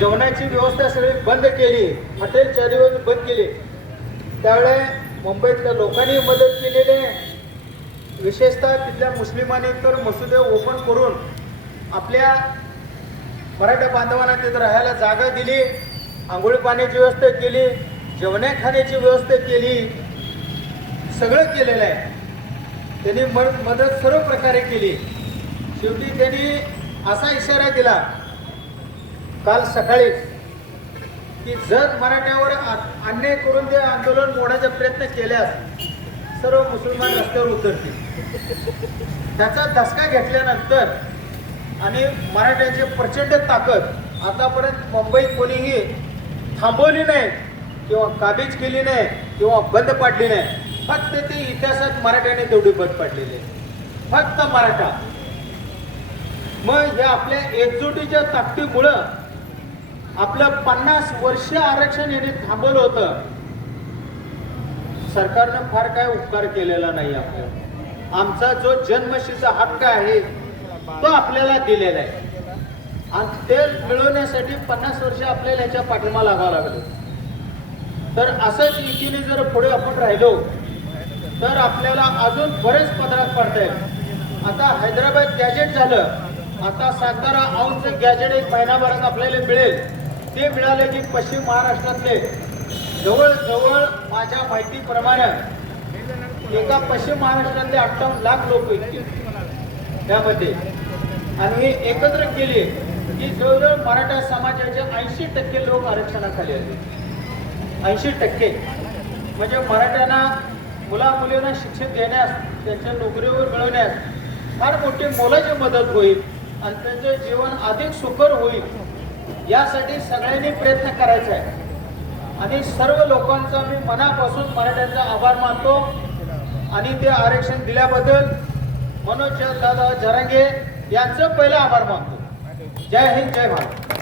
जेवणाची व्यवस्था सगळी बंद केली. हॉटेल चार बंद केली. त्यावेळे मुंबईतल्या लोकांनी मदत केलेली. आहे विशेषतः तिथल्या मुस्लिमांनी तर मसुदे ओपन करून आपल्या मराठा बांधवांना तिथं राहायला जागा दिली. आंघोळी पाण्याची व्यवस्था केली. जेवण्या खाण्याची व्यवस्था केली. सगळं केलेलं आहे. त्यांनी मदत सर्व प्रकारे केली. शेवटी त्यांनी असा इशारा दिला. काल सकाळी की जर मराठ्यावर अन्याय करून ते आंदोलन मोडायचा प्रयत्न केल्यास सर्व मुसलमान रस्त्यावर उतरतील. त्याचा धसका घेतल्यानंतर आणि मराठ्यांची प्रचंड ताकद आतापर्यंत मुंबईत कोणीही थांबवली नाही किंवा काबीज केली नाही किंवा बंद पाडली नाही. फक्त ते इतिहासात मराठ्याने तेवढी बंद पाडलेली आहे. फक्त मराठा. मग हे आपल्या एकजुटीच्या ताकदीमुळं आपलं पन्नास वर्ष आरक्षण येणे थांबवलं होतं. सरकारनं फार काय उपकार केलेला नाही आपल्याला. आमचा जो जन्मशीचा हक्क आहे तो आपल्याला दिलेला आहे. आणि ते मिळवण्यासाठी पन्नास वर्ष आपल्याला याच्या पाठिंबा लागावा लागलं. तर असंच रीतीने जर पुढे आपण राहिलो तर आपल्याला अजून बरेच पदरात पडता येईल. आता हैदराबाद गॅजेट झालं. आता सातारा औंच गॅजेट एक महिनाभरात आपल्याला मिळेल. ते मिळाले की पश्चिम महाराष्ट्रातले जवळजवळ माझ्या माहितीप्रमाणे एका पश्चिम महाराष्ट्रातले अठ्ठावन्न लाख लोक येतील त्यामध्ये. आणि हे एकत्र केले की जवळजवळ मराठा समाजाचे ऐंशी टक्के लोक आरक्षणाखाली आले. ऐंशी टक्के. म्हणजे मराठ्यांना मुला मुलींना शिक्षण देण्यास त्यांच्या नोकरीवर मिळवण्यास फार मोठी मोलाची मदत होईल आणि त्यांचं जीवन अधिक सुकर होईल. यासाठी सगळ्यांनी प्रयत्न करायचा आहे. आणि सर्व लोकांचा मी मनापासून मराठ्यांचा आभार मानतो. आणि ते आरक्षण दिल्याबद्दल मनोज दादा जरांगे यांचं पहिलं आभार मानतो. जय हिंद जय भारत.